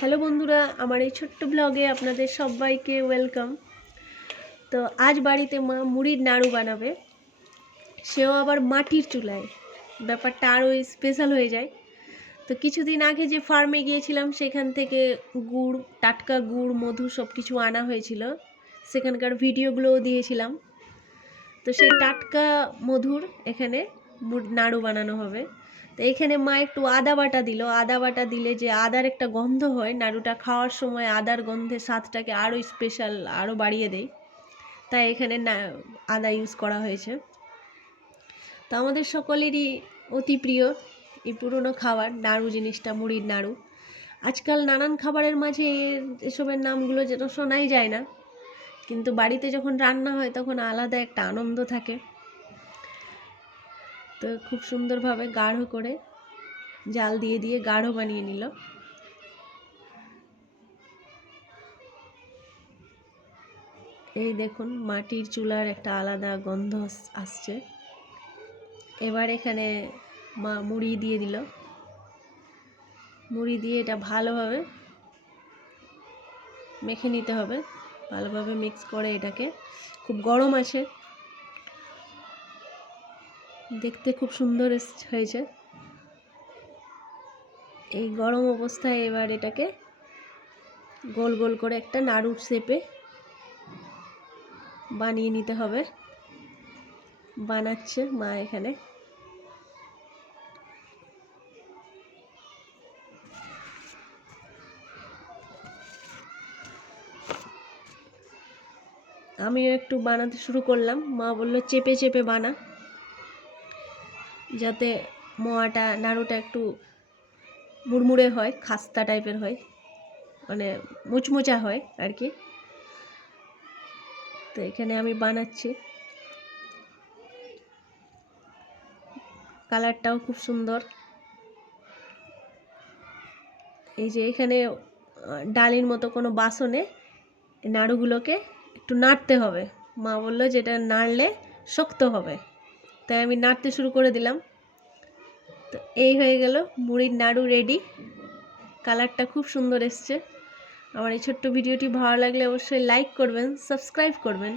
Hello বন্ধুরা, আমার এই ছোট্ট ব্লগে আপনাদের সবাইকে ওয়েলকাম তো আজ বাড়িতে মা মুড়ির নাড়ু বানাবে। সেও আবার মাটির চুলায়। ব্যাপারটা আরও স্পেশাল হয়ে যায়। তো কিছুদিন আগে যে ফার্মে গিয়েছিলাম, সেখান থেকে গুড়, টাটকা গুড়, মধু সব কিছু আনা হয়েছিল। সেখানকার ভিডিওগুলোও দিয়েছিলাম। তো সেই টাটকা মধুর এখানে নাড়ু বানানো হবে। তো এখানে মা একটু আদা বাটা দিল। আদা বাটা দিলে যে আদার একটা গন্ধ হয়, নাড়ুটা খাওয়ার সময় আদার গন্ধে স্বাদটাকে আরও স্পেশাল আরও বাড়িয়ে দেয়। তাই এখানে না, আদা ইউজ করা হয়েছে। তো আমাদের সকলেরই অতি প্রিয় এই পুরনো খাবার, নাড়ু জিনিসটা, মুড়ির নাড়ু। আজকাল নানান খাবারের মাঝে এসবের নামগুলো যেন শোনাই যায় না। কিন্তু বাড়িতে যখন রান্না হয়, তখন আলাদা একটা আনন্দ থাকে। তো খুব সুন্দরভাবে গাঢ় করে জাল দিয়ে দিয়ে গাঢ় বানিয়ে নিল। এই দেখুন, মাটির চুলার একটা আলাদা গন্ধ আসছে। এবার এখানে মা মুড়ি দিয়ে দিল। মুড়ি দিয়ে এটা ভালোভাবে মেখে নিতে হবে। ভালোভাবে মিক্স করে এটাকে। খুব গরম আছে দেখতে খুব সুন্দর হয়েছে। এই গরম অবস্থায় এবার এটাকে গোল গোল করে একটা নাড়ুর শেপে বানিয়ে নিতে হবে। বানাচ্ছে মা এখানে। আমিও একটু বানাতে শুরু করলাম। মা বলল, চেপে চেপে বানা। যাতে মোয়াটা, নাড়ুটা একটু মুড়মুড়ে হয়, খাস্তা টাইপের হয় মানে মুচমুচা হয় আর কি। তো এখানে আমি বানাচ্ছি। কালারটাও খুব সুন্দর। এই যে এখানে ডালির মতো কোনো বাসনে নাড়ুগুলোকে একটু নাড়তে হবে। মা বলল যেটা নাড়লে শক্ত হবে। তাই আমি নাড়তে শুরু করে দিলাম। তো এই হয়ে গেল মুড়ির নাড়ু রেডি কালারটা খুব সুন্দর এসছে। আমার এই ছোট্ট ভিডিওটি ভালো লাগলে অবশ্যই লাইক করবেন সাবস্ক্রাইব করবেন।